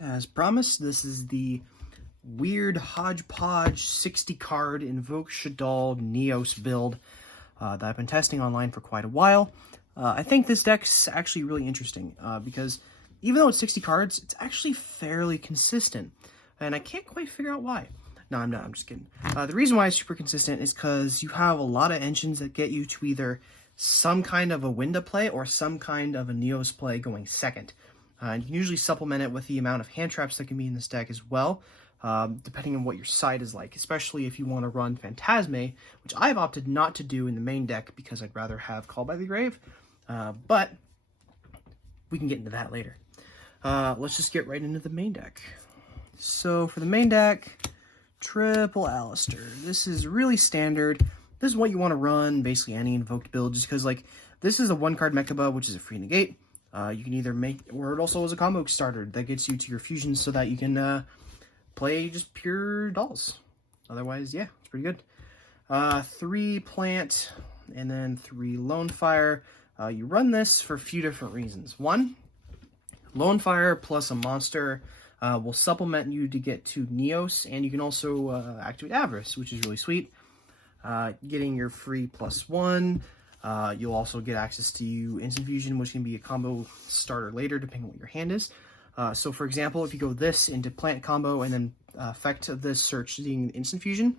As promised, this is the weird hodgepodge 60 card Invoked Shaddoll Neos build that I've been testing online for quite a while. I think this deck's actually really interesting because even though it's 60 cards, it's actually fairly consistent, and I can't quite figure out why. No, I'm not. I'm just kidding. The reason why it's super consistent is because you have a lot of engines that get you to either some kind of a Winda play or some kind of a Neos play going second. And you can usually supplement it with the amount of hand traps that can be in this deck as well, depending on what your side is like, especially if you want to run Phantasme, which I've opted not to do in the main deck because I'd rather have Call by the Grave, but we can get into that later. Let's just get right into the main deck. So for the main deck, triple Alistair. This is really standard. This is what you want to run, basically any invoked build, just because like this is a one-card Mechaba, which is a free negate. You can either make, or it also is a combo starter that gets you to your fusions so that you can play just pure dolls. Otherwise, yeah, it's pretty good. 3 plant and then 3 lone fire. You run this for a few different reasons. One, lone fire plus a monster will supplement you to get to Neos, and you can also activate Avarice, which is really sweet. Getting your free +1. You'll also get access to Instant Fusion, which can be a combo starter later, depending on what your hand is. So, for example, if you go this into Plant combo and then effect of this searching Instant Fusion,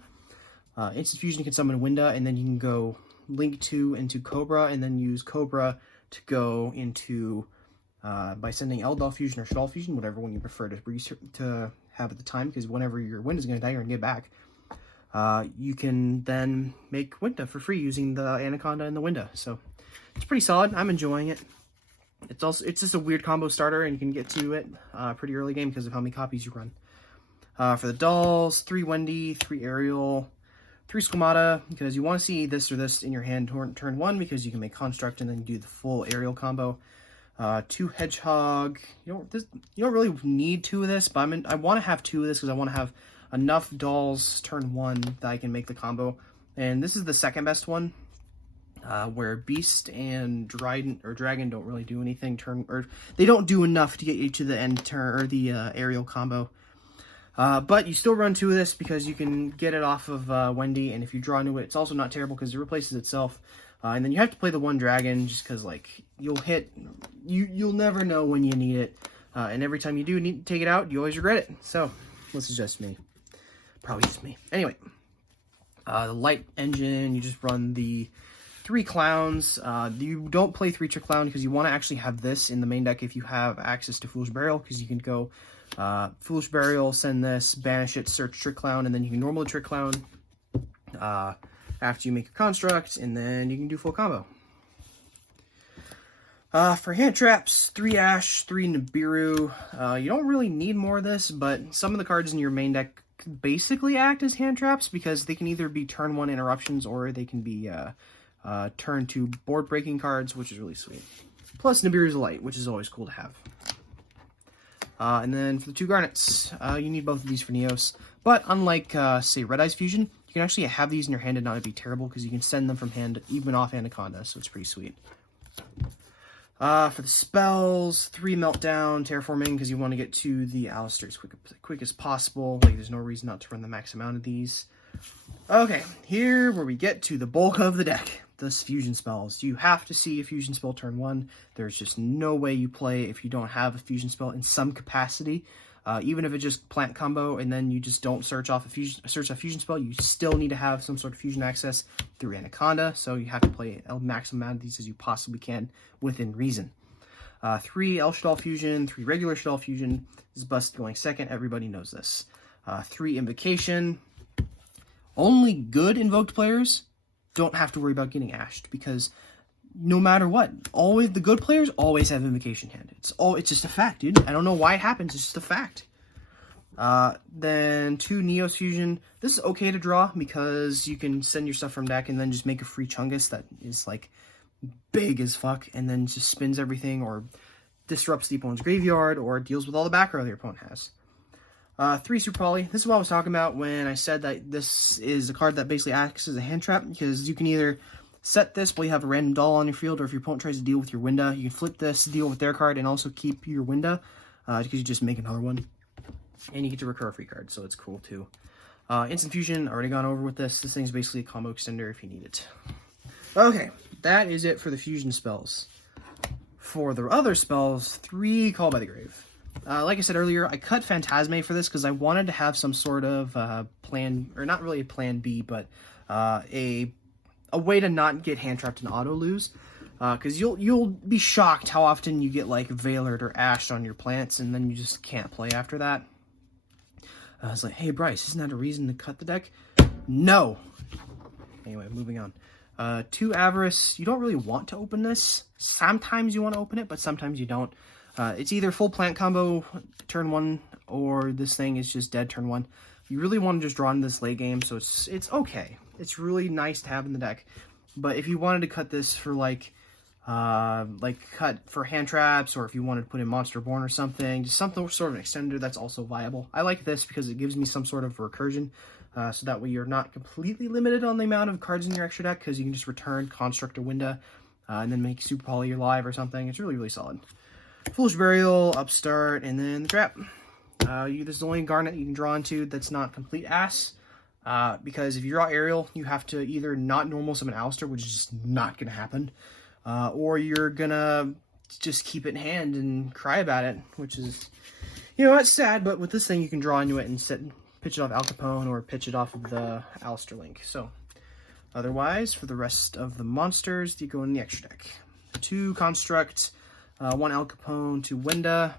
Instant Fusion can summon Winda, and then you can go Link 2 into Cobra, and then use Cobra to go into, by sending Eldol Fusion or Shaddoll Fusion, whatever one you prefer to have at the time, because whenever your Winda's going to die, you're going to get back. You can then make Winda for free using the Anaconda and the Winda. So it's pretty solid. I'm enjoying it. It's just a weird combo starter, and you can get to it pretty early game because of how many copies you run. For the dolls, 3 Wendy, 3 Ariel, 3 Squamata, because you want to see this or this in your hand turn 1, because you can make Construct and then do the full Ariel combo. 2 Hedgehog. You don't really need 2 of this, but I want to have 2 of this because I want to have enough dolls turn 1 that I can make the combo. And this is the second best one, where Beast and Dragon don't really do anything or they don't do enough to get you to the end turn, or the aerial combo. But you still run 2 of this because you can get it off of Wendy, and if you draw into it, it's also not terrible because it replaces itself. And then you have to play the 1 dragon just because like you'll never know when you need it, and every time you do need to take it out, you always regret it. So this is just me. Probably just me. Anyway, the light engine, you just run the 3 clowns. You don't play 3 Trick Clown because you want to actually have this in the main deck if you have access to Foolish Burial, because you can go Foolish Burial, send this, banish it, search Trick Clown, and then you can normal Trick Clown after you make a construct, and then you can do full combo. For hand traps, 3 Ash, 3 Nibiru. You don't really need more of this, but some of the cards in your main deck basically act as hand traps because they can either be turn 1 interruptions or they can be turn 2 board breaking cards, which is really sweet. Plus Nibiru's light, which is always cool to have. And then for the 2 Garnets, you need both of these for Neos. But unlike, say, Red Eyes Fusion, you can actually have these in your hand and not be terrible because you can send them from hand even off Anaconda, so it's pretty sweet. For the spells, 3 Meltdown, Terraforming, because you want to get to the Alistair as quick as possible. Like, there's no reason not to run the max amount of these. Okay, here where we get to the bulk of the deck, the fusion spells. You have to see a fusion spell turn 1. There's just no way you play if you don't have a fusion spell in some capacity. Even if it's just plant combo and then you just don't search a fusion spell, you still need to have some sort of fusion access through Anaconda, so you have to play a maximum amount of these as you possibly can within reason. 3 El Shaddoll Fusion, 3 regular Shaddoll Fusion. This is Bust going second, everybody knows this. 3 Invocation. Only good invoked players don't have to worry about getting ashed, because no matter what, always the good players always have Invocation hand. It's just a fact, dude. I don't know why it happens. It's just a fact. Then 2 Neos Fusion. This is okay to draw because you can send your stuff from deck and then just make a free Chungus that is like big as fuck and then just spins everything or disrupts the opponent's graveyard or deals with all the back row the opponent has. 3 Super Poly. This is what I was talking about when I said that this is a card that basically acts as a hand trap, because you can either set this while you have a random doll on your field, or if your opponent tries to deal with your Winda, you can flip this, deal with their card, and also keep your Winda. because you just make another one. And you get to recur a free card, so it's cool too. Instant Fusion, already gone over with this. This thing's basically a combo extender if you need it. Okay, that is it for the fusion spells. For the other spells, 3 Call by the Grave. Like I said earlier, I cut Phantasme for this because I wanted to have some sort of plan, or not really a plan B, but a way to not get hand trapped and auto lose. Because you'll be shocked how often you get like Veilered or Ashed on your plants, and then you just can't play after that. I was like, hey Bryce, isn't that a reason to cut the deck? No! Anyway, moving on. 2 Avarice, you don't really want to open this. Sometimes you want to open it, but sometimes you don't. It's either full plant combo turn 1, or this thing is just dead turn 1. You really want to just draw in this late game, so it's okay. It's really nice to have in the deck. But if you wanted to cut this for like cut for hand traps, or if you wanted to put in Monster Born or something, just something sort of an extender that's also viable. I like this because it gives me some sort of recursion, so that way you're not completely limited on the amount of cards in your extra deck, because you can just return Construct or Winda, and then make Super Poly your live or something. It's really, really solid. Foolish Burial, Upstart, and then the Trap. This is the only Garnet you can draw into that's not complete ass. Because if you draw Aerial, you have to either not normal summon Alistair, which is just not going to happen, or you're going to just keep it in hand and cry about it, which is, it's sad, but with this thing you can draw into it and pitch it off Al Capone or pitch it off of the Alistair Link. So, otherwise, for the rest of the monsters, you go in the extra deck. 2 Construct, 1 Al Capone, 2 Winda.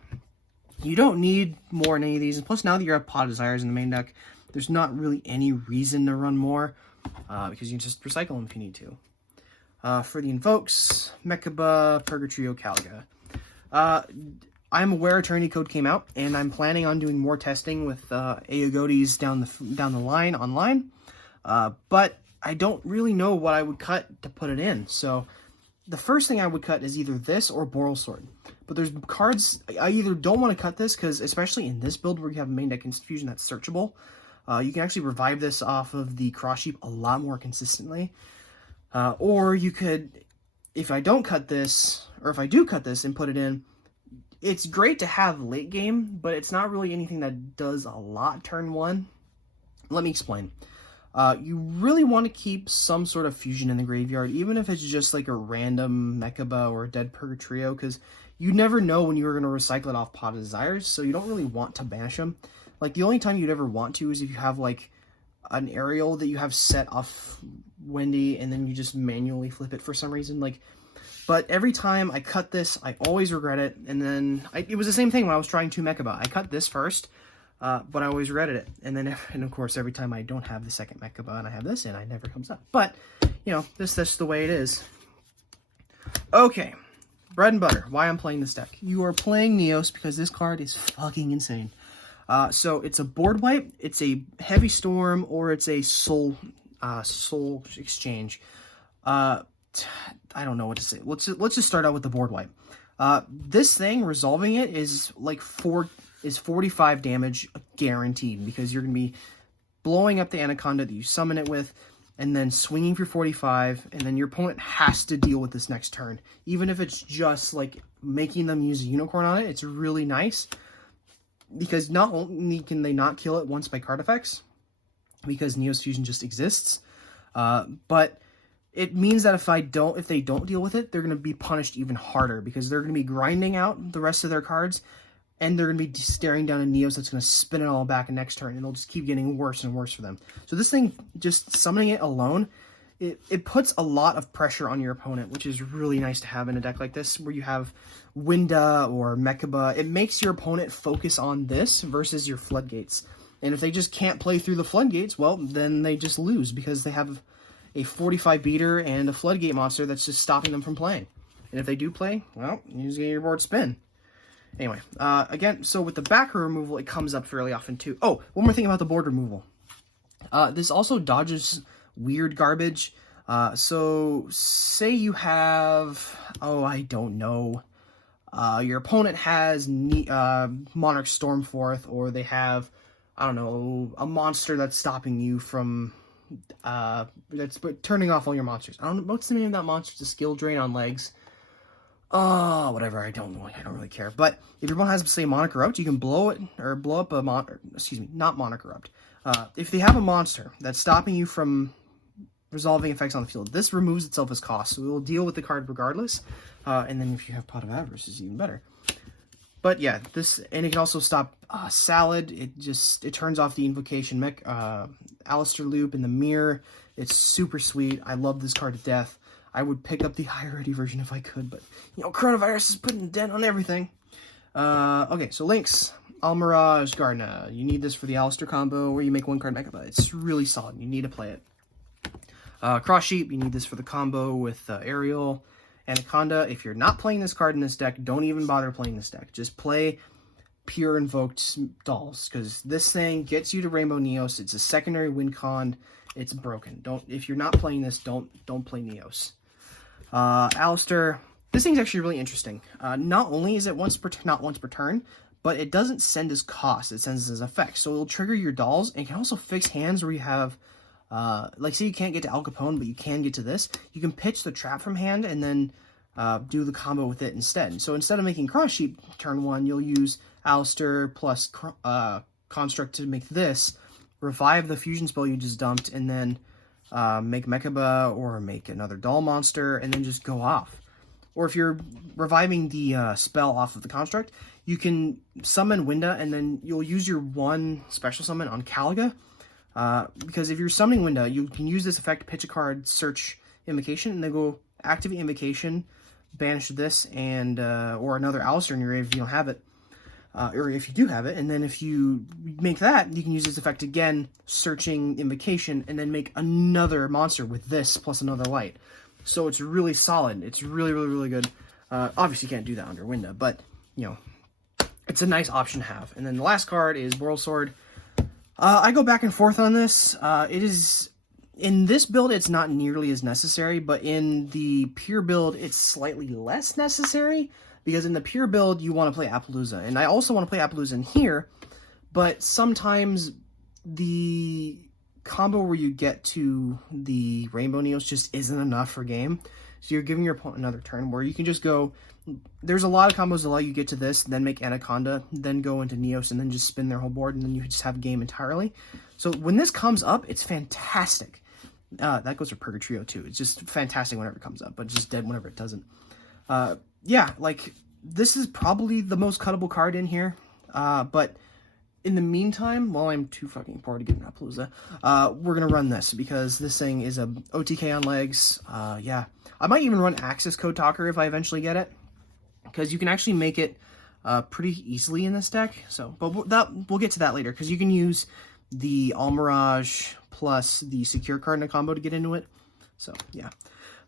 You don't need more in any of these, and plus now that you're at Pot of Desires in the main deck, there's not really any reason to run more, because you can just recycle them if you need to. For the Invokes, Mechaba, Purgatrio, Calga. I'm aware Eternity Code came out, and I'm planning on doing more testing with Aegodes down the line online, but I don't really know what I would cut to put it in. So the first thing I would cut is either this or Boral Sword. But there's cards, I either don't want to cut this, because especially in this build where you have a main deck Instant Fusion that's searchable, you can actually revive this off of the Cross Sheep a lot more consistently. Or you could, if I don't cut this, or if I do cut this and put it in, it's great to have late game, but it's not really anything that does a lot turn 1. Let me explain. You really want to keep some sort of fusion in the graveyard, even if it's just like a random Mechaba or a dead Purgatrio, because you never know when you're going to recycle it off Pot of Desires, so you don't really want to banish them. Like, the only time you'd ever want to is if you have, like, an Aerial that you have set off Wendy, and then you just manually flip it for some reason. Like, but every time I cut this, I always regret it, and then it was the same thing when I was trying 2 Mechaba. I cut this first, but I always regretted it. And then, and of course, every time I don't have the second Mechaba and I have this in, it never comes up. But, that's the way it is. Okay. Bread and butter. Why I'm playing this deck. You are playing Neos because this card is fucking insane. So it's a board wipe, it's a Heavy Storm, or it's a soul exchange. I don't know what to say. Let's just start out with the board wipe. This thing, resolving it, is like 45 damage guaranteed, because you're gonna be blowing up the Anaconda that you summon it with, and then swinging for 45, and then your opponent has to deal with this next turn. Even if it's just like making them use a Unicorn on it, it's really nice. Because not only can they not kill it once by card effects, because Neos Fusion just exists, but it means that if they don't deal with it, they're going to be punished even harder, because they're going to be grinding out the rest of their cards, and they're going to be staring down a Neos that's going to spin it all back next turn, and it'll just keep getting worse and worse for them. So this thing, just summoning it alone, it puts a lot of pressure on your opponent, which is really nice to have in a deck like this, where you have Winda or Mechaba. It makes your opponent focus on this versus your Floodgates. And if they just can't play through the Floodgates, well, then they just lose, because they have a 45 beater and a Floodgate monster that's just stopping them from playing. And if they do play, well, you just get your board spin. Anyway, again, so with the backer removal, it comes up fairly often too. Oh, one more thing about the board removal. This also dodges weird garbage. So say you have, I don't know, your opponent has Monarch Stormforth, or they have, I don't know, a monster that's stopping you from, that's turning off all your monsters. I don't know, what's the name of that monster? It's a skill drain on legs. Whatever, I don't really care. But if your opponent has, say, Monarch Corrupt, you can blow it, or blow up a not Monarch Corrupt. If they have a monster that's stopping you from resolving effects on the field, this removes itself as cost, so it will deal with the card regardless. And then if you have Pot of Avarice, it's even better. But yeah, and it can also stop Salad. It turns off the invocation Alistair loop in the mirror. It's super sweet. I love this card to death. I would pick up the higher rarity version if I could, but coronavirus is putting a dent on everything. Okay, so links. Almirage Gardna. You need this for the Alistair combo where you make one card back up. It's really solid. You need to play it. Cross Sheep. You need this for the combo with Ariel. Anaconda. If you're not playing this card in this deck, don't even bother playing this deck. Just play pure Invoked Dolls, because this thing gets you to Rainbow Neos. It's a secondary win con. It's broken. If you're not playing this, don't play Neos. Alistair. This thing's actually really interesting. Not only is it not once per turn, but it doesn't send as cost. It sends as effects. So it'll trigger your dolls, and it can also fix hands where you have, like say you can't get to Al Capone, but you can get to this. You can pitch the trap from hand and then do the combo with it instead. So instead of making Cross Sheep turn 1, you'll use Alistair plus Construct to make this, revive the fusion spell you just dumped, and then make Mechaba or make another doll monster, and then just go off. Or if you're reviving the spell off of the Construct, you can summon Winda, and then you'll use your one special summon on Caliga. Because if you're summoning Winda, you can use this effect, pitch a card, search Invocation, and then go activate Invocation, banish this, and or another Alistair in your grave if you don't have it. Or if you do have it, and then if you make that, you can use this effect again, searching Invocation, and then make another monster with this plus another light. So it's really solid. It's really, really, really good. Obviously, you can't do that under Winda, but, it's a nice option to have. And then the last card is Boral Sword. I go back and forth on this. In this build, it's not nearly as necessary, but in the pure build, it's slightly less necessary. Because in the pure build, you want to play Appaloosa. And I also want to play Appaloosa in here, but sometimes the combo where you get to the Rainbow Neos just isn't enough for game. So you're giving your opponent another turn where you can just go... There's a lot of combos that allow you to get to this, then make Anaconda, then go into Neos, and then just spin their whole board, and then you just have a game entirely. So when this comes up, it's fantastic. That goes for Purgatrio too. It's just fantastic whenever it comes up, but just dead whenever it doesn't. Yeah, like, this is probably the most cuttable card in here, but in the meantime, while I'm too fucking poor to get an Appaloosa, we're gonna run this, because this thing is a OTK on legs. Yeah, I might even run Axis Code Talker if I eventually get it, because you can actually make it pretty easily in this deck, so, but we'll get to that later, because you can use the Almirage plus the Secure card in a combo to get into it, so, yeah.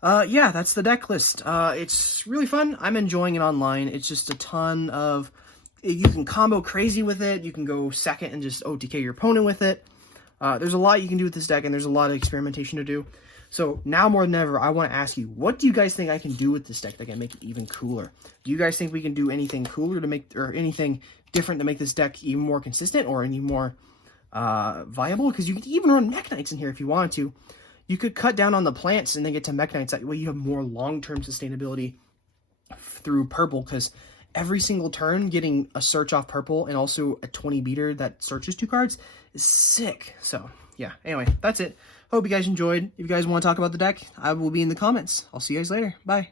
Yeah, that's the deck list. It's really fun. I'm enjoying it online. It's just a ton of... You can combo crazy with it. You can go second and just OTK your opponent with it. There's a lot you can do with this deck, and there's a lot of experimentation to do. So now more than ever, I want to ask you, what do you guys think I can do with this deck that can make it even cooler? Do you guys think we can do anything cooler to make... or anything different to make this deck even more consistent or any more viable? Because you could even run Mech Knights in here if you wanted to. You could cut down on the plants and then get to Mech Knights. That way you have more long-term sustainability through purple, because every single turn getting a search off purple and also a 20 beater that searches 2 cards is sick. So, yeah. Anyway, that's it. Hope you guys enjoyed. If you guys want to talk about the deck, I will be in the comments. I'll see you guys later. Bye.